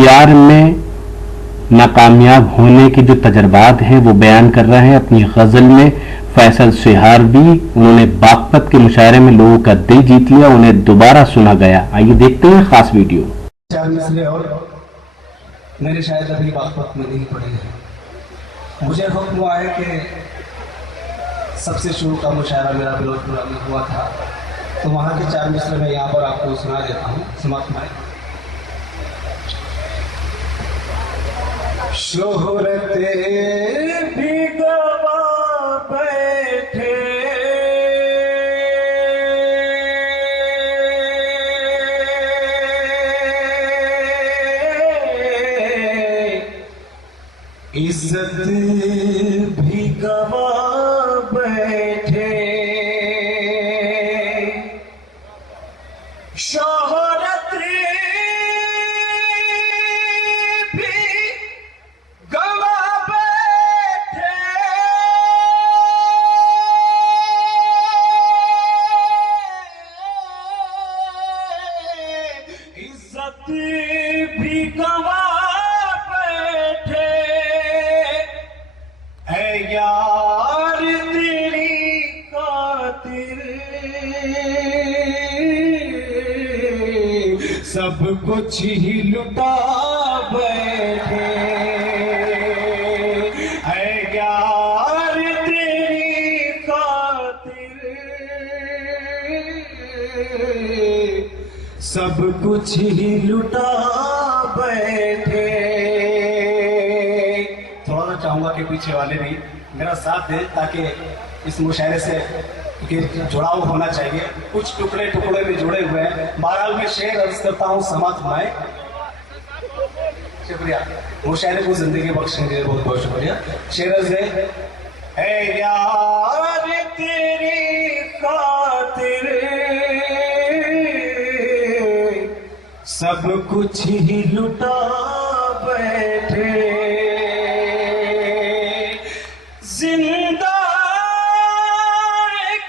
प्यार में नाकामयाब होने के जो तजर्बात हैं वो बयान कर रहे हैं अपनी गजल में फैसल सिहारवी। उन्होंने बागपत के मुशायरे में लोगों का दिल जीत लिया, उन्हें दोबारा सुना गया। आइए देखते हैं खास वीडियो। चार मिसरे और मैंने शायद अभी बागपत में नहीं पढ़े हैं। मुझे हुक्म हुआ है कि सबसे शुरू का मुशायरा मेरा बिलोचपुरा में हुआ था, तो वहाँ के चार मिसरे मैं यहाँ पर आपको सुना देता हूँ। समाप्त में शोहरत भी गवा बैठे, इज्जत भी गवा बैठे, शोहरत भी गवा बैठे, इज्जत भी गवा बैठे, ऐ यार तेरी खातिर सब कुछ ही लुटा बैठे, ऐ यार तेरी खातिर सब कुछ ही लुटा बैठे। थोड़ा सा चाहूंगा कि पीछे वाले भी मेरा साथ दे ताकि इस मुशायरे से जुड़ाव होना चाहिए। कुछ टुकड़े टुकड़े में जुड़े हुए हैं। बहरहाल मैं शेर अर्ज करता हूँ, समाप्त हुए। शुक्रिया, मुशायरे को जिंदगी बख्शने के लिए बहुत बहुत शुक्रिया। शेर अर्ज है, ऐ यार तेरी खातिर सब कुछ ही लुटा बैठे, जिंदा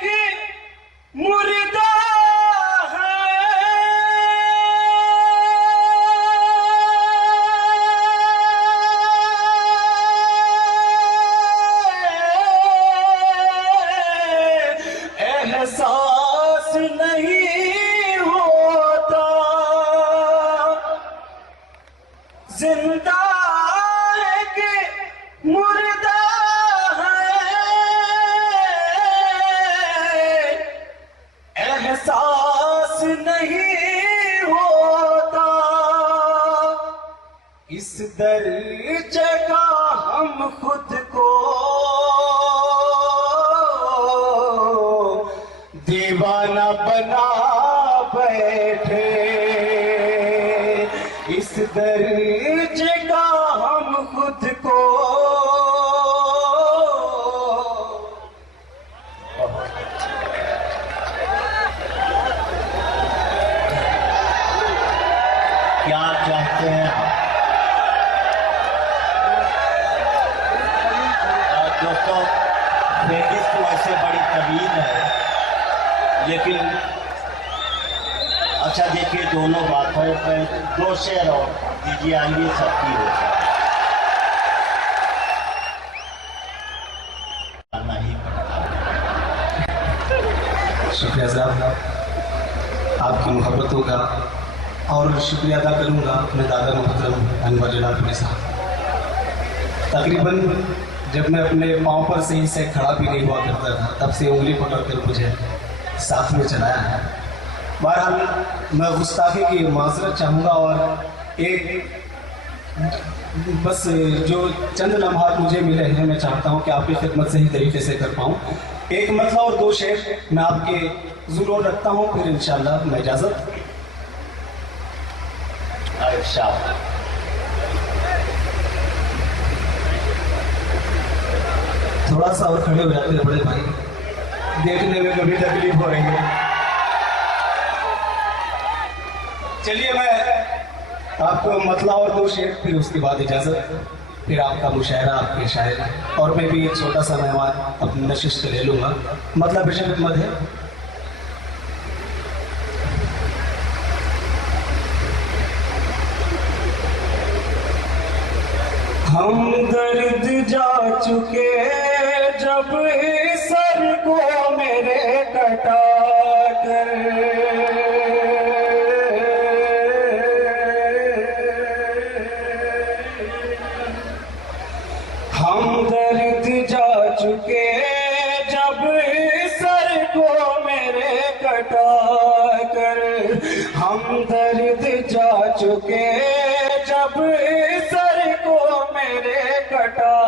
के मुर्दा है, एहसास नहीं होता, जिंदा के मुर्दा एहसास नहीं होता, इस दर्जे का हम खुद को दीवाना बना बैठे, इस दर्जे का हम खुद को क्या चाहते हैं दोस्तों। फेगिस तो ऐसे बड़ी तवील है, लेकिन अच्छा देखिए दोनों बातों पर दो शेर और दीजिए, आइए सबकी हो नहीं पड़ता। शुक्रिया साहब, आपकी मोहब्बतों का, और शुक्रिया अदा करूंगा अपने दादा मोहतरम अनवर जलाल साहब। तकरीबन जब मैं अपने पाँव पर सही से खड़ा भी नहीं हुआ करता था, तब से उंगली पकड़ कर मुझे साथ में चलाया है। बहरहाल मैं गुस्ताखी की माजरत चाहूँगा और एक बस जो चंद लम्हात मुझे मिले हैं मैं चाहता हूँ कि आपकी खिदमत सही तरीके से कर पाऊँ। एक मतलब और दो शेर मैं आपके ज़रूर रखता हूँ, फिर इंशाल्लाह मैं इजाज़त। थोड़ा सा और खड़े हो जाते हैं बड़े भाई, देखने में कभी तकलीफ हो रही है। चलिए मैं आपको मतला और दो शेर, फिर उसके बाद इजाजत, फिर आपका मुशायरा, आपके शायर, और मैं भी एक छोटा सा मेहमान अपनी नशिश ले लूंगा। मतलब बेशक मत है। हम दर्द जा चुके जब सर को मेरे कटा कर, हम दर्द जा चुके जब सर को मेरे कटा कर, हम दर्द जा चुके जब सर को मेरे कटा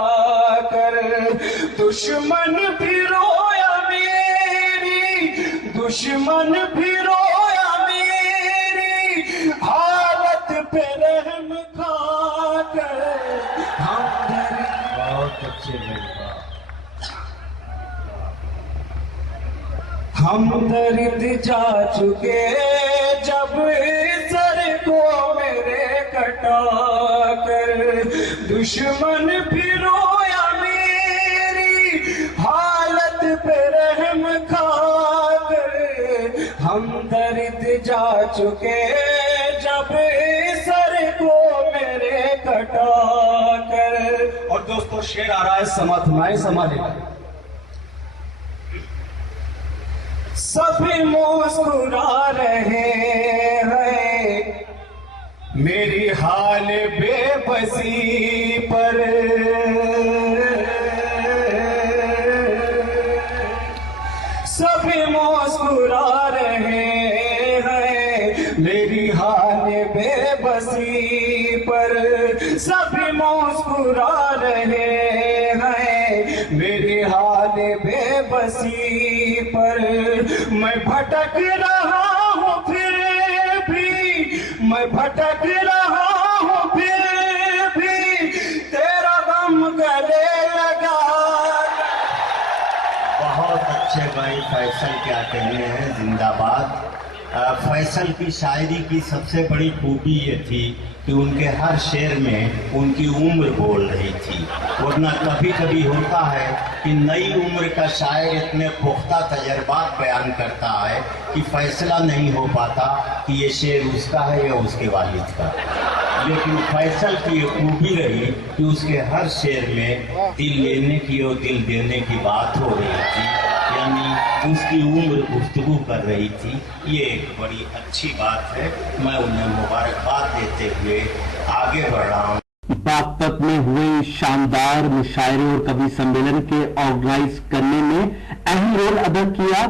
कर, दुश्मन भी रोया मेरी, दुश्मन भी रोया मेरी हालत पे रहम खाकर, हम दर्द। बहुत अच्छे लड़का। हम दर्द जा चुके जब सर को मेरे कटा कर, दुश्मन भी रोया मेरी हालत पे रहम खाकर, हम दर्द जा चुके जब सर को मेरे कटा कर। और दोस्तों शेर आ रहा है, समाधनाएं समाधि। सभी मुस्कुरा रहे हैं मेरी हाल बेबसी पर, सभी मुस्कुरा रहे हैं मेरी हाल बेबसी पर, सभी मुस्कुरा रहे हैं मेरी हाल बेबसी पर, मैं भटक रहा हूँ फिर भी, मैं भटक रहा हूँ फिर भी तेरा गम गले लगा। बहुत अच्छे भाई फैसल, क्या कहने हैं, जिंदाबाद। फैसल की शायरी की सबसे बड़ी खूबी ये थी कि उनके हर शेर में उनकी उम्र बोल रही थी, वरना कभी कभी होता है कि नई उम्र का शायर इतने पुख्ता तजर्बात बयान करता है कि फैसला नहीं हो पाता कि ये शेर उसका है या उसके वालिद का। लेकिन फैसल की ये खूबी रही कि उसके हर शेर में दिल लेने की और दिल देने की बात हो रही थी, यानी उसकी उम्र गुफ्तगू कर रही थी। ये एक बड़ी अच्छी बात है, मैं उन्हें मुबारकबाद देते हुए आगे बढ़ रहा हूँ। बागपत में हुए शानदार मुशायरे और कवि सम्मेलन के ऑर्गेनाइज करने में अहम रोल अदा किया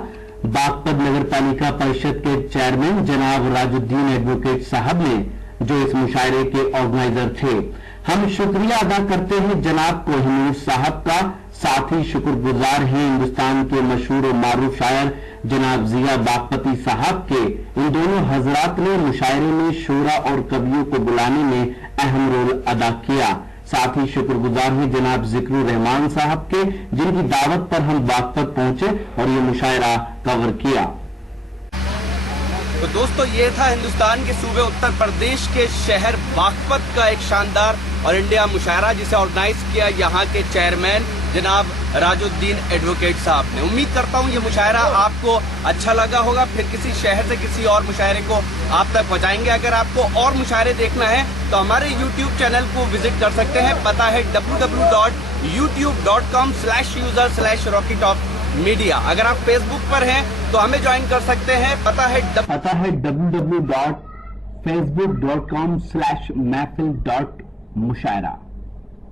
बागपत नगर पालिका परिषद के चेयरमैन जनाब राजुद्दीन एडवोकेट साहब ने, जो इस मुशायरे के ऑर्गेनाइजर थे। हम शुक्रिया अदा करते हैं जनाब कोहिनूर साहब का, साथ ही शुक्रगुजार हैं हिंदुस्तान के मशहूर और मारूफ शायर जनाब जिया बागपती साहब के। इन दोनों हजरात ने मुशायरे में शोरा और कवियों को बुलाने में अहम रोल अदा किया। साथ ही शुक्रगुजार हैं जनाब जिक्रुर रहमान साहब के, जिनकी दावत पर हम बागपत पहुंचे और ये मुशायरा कवर किया। तो दोस्तों ये था हिंदुस्तान के सूबे उत्तर प्रदेश के शहर बागपत का एक शानदार और इंडिया मुशायरा, जिसे ऑर्गेनाइज किया यहाँ के चेयरमैन जनाब राजुद्दीन एडवोकेट साहब ने। उम्मीद करता हूँ ये मुशायरा आपको अच्छा लगा होगा। फिर किसी शहर से किसी और मुशायरे को आप तक पहुँचाएंगे। अगर आपको और मुशायरे देखना है तो हमारे YouTube चैनल को विजिट कर सकते हैं। पता है www.youtube.com/user/rockytopmedia। अगर आप फेसबुक पर हैं तो हमें ज्वाइन कर सकते हैं। पता है www.facebook.com/महफिल.मुशायरा।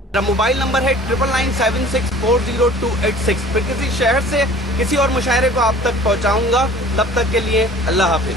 मेरा मोबाइल नंबर है 9997640286। फिर किसी शहर से किसी और मुशायरे को आप तक पहुंचाऊंगा। तब तक के लिए अल्लाह हाफिज।